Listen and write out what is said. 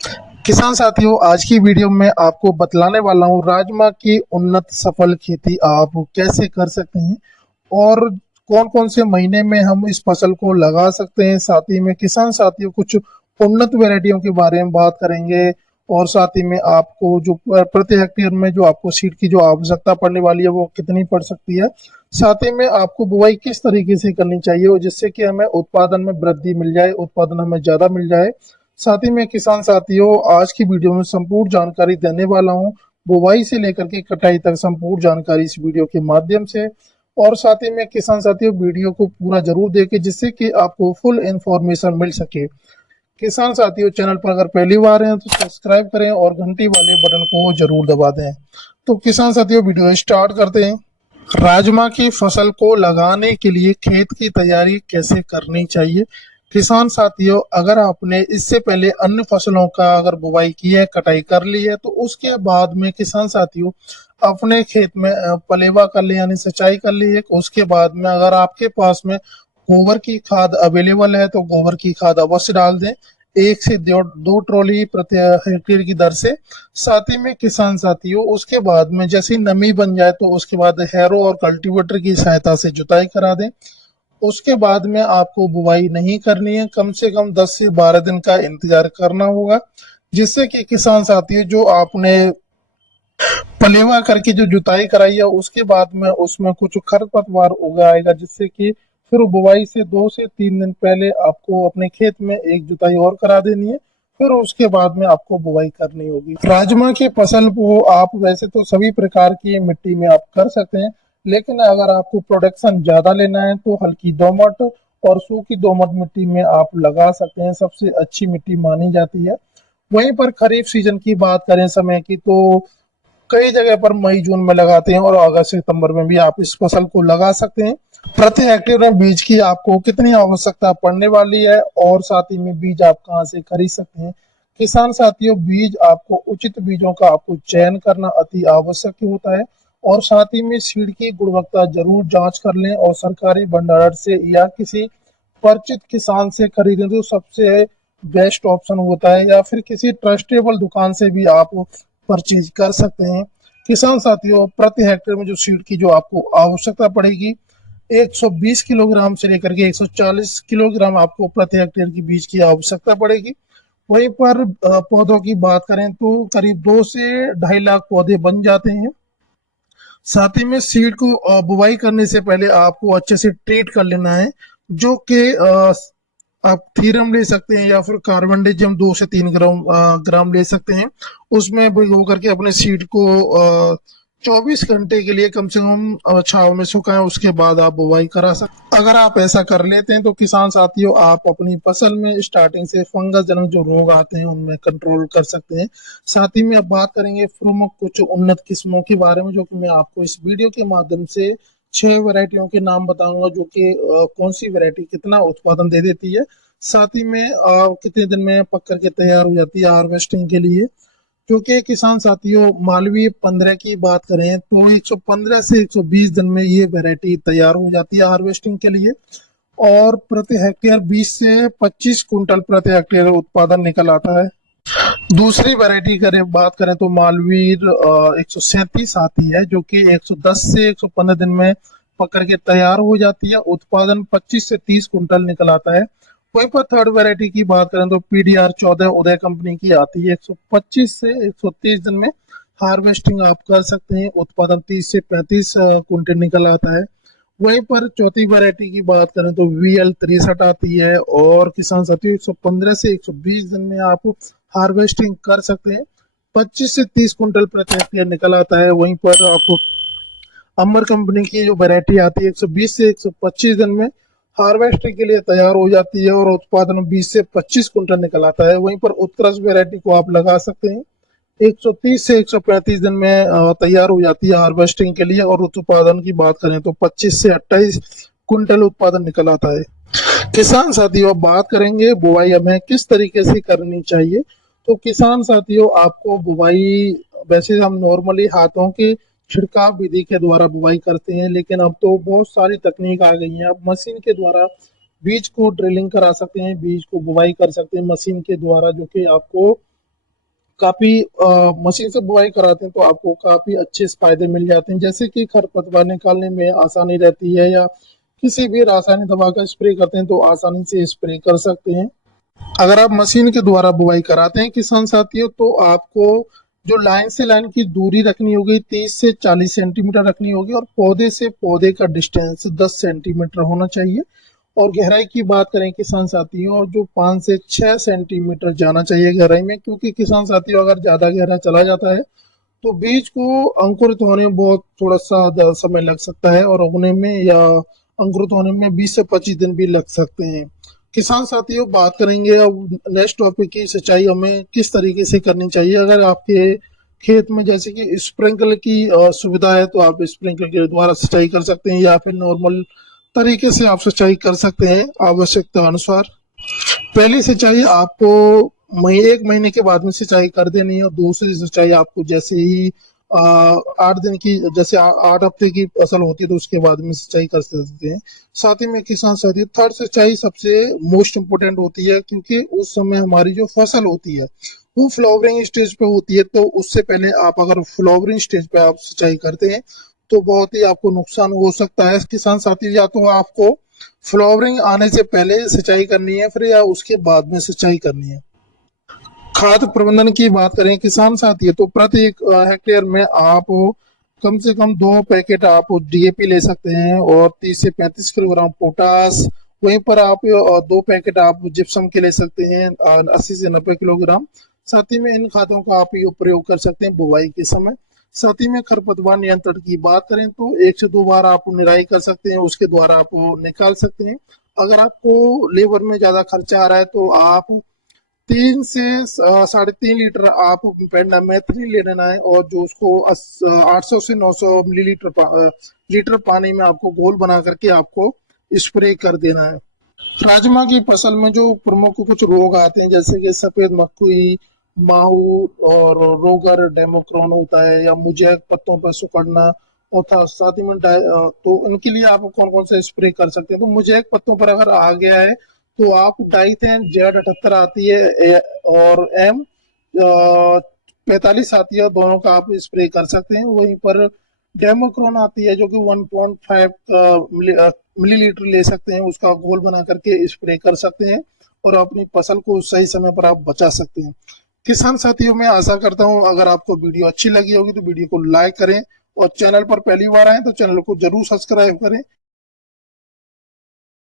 किसान साथियों, आज की वीडियो में आपको बतलाने वाला हूँ राजमा की उन्नत सफल खेती आप कैसे कर सकते हैं और कौन कौन से महीने में हम इस फसल को लगा सकते हैं। साथ ही में किसान साथियों कुछ उन्नत वैरायटियों के बारे में बात करेंगे और साथ ही में आपको जो प्रति हेक्टेयर में जो आपको सीड की जो आवश्यकता पड़ने वाली है वो कितनी पड़ सकती है। साथ ही में आपको बुवाई किस तरीके से करनी चाहिए और जिससे कि हमें उत्पादन में वृद्धि मिल जाए, उत्पादन हमें ज्यादा मिल जाए। साथ ही में किसान साथियों, आज की वीडियो में संपूर्ण जानकारी देने वाला हूं, बुवाई से लेकर के कटाई तक संपूर्ण जानकारी इस वीडियो के माध्यम से। और साथ ही में किसान साथियों, वीडियो को पूरा जरूर देखें जिससे कि आपको फुल इंफॉर्मेशन मिल सके। किसान साथियों, चैनल पर अगर पहली बार हैं तो सब्सक्राइब करें और घंटी वाले बटन को जरूर दबा दें। तो किसान साथियों, वीडियो स्टार्ट करते हैं। राजमा की फसल को लगाने के लिए खेत की तैयारी कैसे करनी चाहिए। किसान साथियों, अगर आपने इससे पहले अन्य फसलों का अगर बुवाई की है, कटाई कर ली है, तो उसके बाद में किसान साथियों अपने खेत में पलेवा कर ले यानी सिंचाई कर ली है। उसके बाद में अगर आपके पास में गोबर की खाद अवेलेबल है तो गोबर की खाद अवश्य डाल दें, 1 से 2 ट्रॉली प्रति हेक्टेयर की दर से। साथ ही में किसान साथियों, उसके बाद में जैसे ही नमी बन जाए तो उसके बाद हैरो और कल्टीवेटर की सहायता से जुताई करा दें। उसके बाद में आपको बुवाई नहीं करनी है, कम से कम 10 से 12 दिन का इंतजार करना होगा, जिससे कि किसान साथियों जो आपने पलेवा करके जो जुताई कराई है उसके बाद में उसमें कुछ खरपतवार उग आएगा, जिससे कि फिर बुवाई से 2 से 3 दिन पहले आपको अपने खेत में एक जुताई और करा देनी है। फिर उसके बाद में आपको बुवाई करनी होगी। राजमा की फसल को आप वैसे तो सभी प्रकार की मिट्टी में आप कर सकते हैं, लेकिन अगर आपको प्रोडक्शन ज्यादा लेना है तो हल्की दोमट और सूखी दोमट मिट्टी में आप लगा सकते हैं, सबसे अच्छी मिट्टी मानी जाती है। वहीं पर खरीफ सीजन की बात करें समय की, तो कई जगह पर मई जून में लगाते हैं और अगस्त सितंबर में भी आप इस फसल को लगा सकते हैं। प्रति हेक्टेयर में बीज की आपको कितनी आवश्यकता पड़ने वाली है और साथ ही में बीज आप कहां से खरीद सकते हैं। किसान साथियों, बीज आपको उचित बीजों का आपको चयन करना अति आवश्यक होता है और साथ ही में सीड की गुणवत्ता जरूर जांच कर लें और सरकारी भंडारण से या किसी परिचित किसान से खरीदें तो सबसे बेस्ट ऑप्शन होता है, या फिर किसी ट्रस्टेबल दुकान से भी आप परचेज कर सकते हैं। किसान साथियों, प्रति हेक्टेयर में जो सीड की जो आपको आवश्यकता पड़ेगी, 120 किलोग्राम से लेकर के 140 किलोग्राम आपको प्रति हेक्टेयर की बीज की आवश्यकता पड़ेगी। वहीं पर पौधों की बात करें तो करीब 2 से 2.5 लाख पौधे बन जाते हैं। साथ ही में सीड को बुवाई करने से पहले आपको अच्छे से ट्रीट कर लेना है, जो कि आप थीरम ले सकते हैं या फिर कार्बनडिजिम 2 से 3 ग्राम ले सकते हैं। उसमें भिगो करके अपने सीड को 24 घंटे के लिए कम से कम छाव में सुखाएं, उसके बाद आप बुवाई करा सकते। अगर आप ऐसा कर लेते हैं तो किसान साथियों, आप अपनी फसल में स्टार्टिंग से फंगस जनक जो रोग आते हैं उनमें कंट्रोल कर सकते हैं। साथ ही में अब बात करेंगे प्रमुख कुछ उन्नत किस्मों के बारे में, जो कि मैं आपको इस वीडियो के माध्यम से 6 वैरायटियों के नाम बताऊंगा, जो कि कौन सी वैरायटी कितना उत्पादन दे देती है। साथ ही में कितने दिन में पक करके तैयार हो जाती है हार्वेस्टिंग के लिए। क्योंकि किसान साथियों, मालवीय 15 की बात करें तो 115 से 120 दिन में ये वैरायटी तैयार हो जाती है हार्वेस्टिंग के लिए और प्रति हेक्टेयर 20 से 25 कुंटल प्रति हेक्टेयर उत्पादन निकल आता है। दूसरी वैरायटी करें बात करें तो मालवीर 137 आती है, जो कि 110 से 115 दिन में पकड़ के तैयार हो जाती है, उत्पादन 25 से 30 कुंटल निकल आता है। वहीं पर थर्ड वैरायटी की बात करें तो पीडीआर 14 उदय कंपनी की आती है, 125 से 130 दिन में हार्वेस्टिंग आप कर सकते हैं, उत्पादन 30 से 35 कुंटल निकल आता है। वहीं पर चौथी वैरायटी की बात करें तो VL 63 आती है और किसान साथियों 115 से 120 दिन में आप हार्वेस्टिंग कर सकते हैं, 25 से 30 कुंटल प्रति हेक्टेयर निकल आता है। वहीं पर आपको अमर कंपनी की जो वैरायटी आती है 120 से 125 दिन में हार्वेस्टिंग के लिए तैयार हो जाती है और उत्पादन 20 से 25 कुंटल निकल आता है। वहीं पर उत्कृष्ट वैरायटी को आप लगा सकते हैं, 130 से 135 दिन में तैयार हो जाती है हार्वेस्टिंग के लिए और उत्पादन की बात करें तो 25 से 28 कुंटल उत्पादन निकल आता है। किसान साथियों, अब बात करेंगे बुवाई हमें किस तरीके से करनी चाहिए। तो किसान साथियों, आपको बुवाई वैसे हम नॉर्मली हाथों की छिड़काव विधि के द्वारा बुवाई करते हैं, लेकिन अब तो बहुत सारी तकनीक आ गई है। अब मशीन के द्वारा बीज को ड्रिलिंग करा सकते हैं, बीज को बुवाई कर सकते हैं मशीन के द्वारा, जो कि आपको काफी मशीन से बुआई कराते हैं तो आपको काफी अच्छे फायदे मिल जाते हैं, जैसे कि खरपतवार निकालने में आसानी रहती है, या किसी भी रासायनिक दवा का स्प्रे करते हैं तो आसानी से स्प्रे कर सकते हैं। अगर आप मशीन के द्वारा बुआई कराते हैं किसान साथियों, तो आपको जो लाइन से लाइन की दूरी रखनी होगी 30 से 40 सेंटीमीटर रखनी होगी, और पौधे से पौधे का डिस्टेंस 10 सेंटीमीटर होना चाहिए। और गहराई की बात करें किसान साथियों, जो 5 से 6 सेंटीमीटर जाना चाहिए गहराई में, क्योंकि किसान साथियों अगर ज्यादा गहरा चला जाता है तो बीज को अंकुरित होने में बहुत थोड़ा सा समय लग सकता है, और उगने में या अंकुरित होने में 20 से 25 दिन भी लग सकते हैं। किसान साथियों बात करेंगे अब नेक्स्ट टॉपिक की, सिंचाई हमें किस तरीके से करनी चाहिए। अगर आपके खेत में जैसे कि स्प्रिंकलर की सुविधा है तो आप स्प्रिंकलर के द्वारा सिंचाई कर सकते हैं, या फिर नॉर्मल तरीके से आप सिंचाई कर सकते हैं आवश्यकता अनुसार। पहली सिंचाई आपको 1 महीने के बाद में सिंचाई कर देनी है, और दूसरी सिंचाई आपको जैसे ही 8 दिन की, जैसे 8 हफ्ते की फसल होती है तो उसके बाद में सिंचाई कर सकते हैं। साथ ही में किसान साथी थर्ड सिंचाई सबसे मोस्ट इम्पोर्टेंट होती है, क्योंकि उस समय हमारी जो फसल होती है वो फ्लावरिंग स्टेज पे होती है, तो उससे पहले आप अगर फ्लावरिंग स्टेज पे आप सिंचाई करते हैं तो बहुत ही आपको नुकसान हो सकता है किसान साथी। या तो आपको फ्लावरिंग आने से पहले सिंचाई करनी है फिर, या उसके बाद में सिंचाई करनी है। खाद प्रबंधन की बात करें किसान साथी, तो प्रति हेक्टेयर में आप कम से कम 2 पैकेट आप डीएपी ले सकते हैं, और 30 से 35 किलोग्राम पोटास। वहीं पर आप 2 पैकेट आप जिप्सम के ले सकते हैं, 80 से 90 किलोग्राम। साथ ही में इन खादों का आप ये प्रयोग कर सकते हैं बुवाई के समय। साथ ही में खरपतवार नियंत्रण की बात करें तो 1 से 2 बार आप निराई कर सकते हैं, उसके द्वारा आप निकाल सकते हैं। अगर आपको लेबर में ज्यादा खर्चा आ रहा है तो आप 3 से 3.5 लीटर आप मेथिलीन ले लेना है, और जो उसको 800 से 900 मिलीलीटर लीटर पानी में आपको घोल बना करके आपको स्प्रे कर देना है। राजमा की फसल में जो प्रमुख कुछ रोग आते हैं जैसे कि सफेद मक्खी, माहू और रोगर डेमोक्रोन होता है, या मुझे पत्तों पर सिकुड़ना, और साथ ही में तो इनके लिए आप कौन कौन सा स्प्रे कर सकते हैं। तो मुझे पत्तों पर अगर आ गया है तो आप डाइथेन Z78 आती है, और M45 आती है, दोनों का आप स्प्रे कर सकते हैं। वहीं पर डेमोक्रोन आती है जो कि 1.5 मिलीलीटर ले सकते हैं, उसका घोल बना करके स्प्रे कर सकते हैं, और अपनी फसल को सही समय पर आप बचा सकते हैं। किसान साथियों मैं आशा करता हूं अगर आपको वीडियो अच्छी लगी होगी तो वीडियो को लाइक करें, और चैनल पर पहली बार आए तो चैनल को जरूर सब्सक्राइब करें।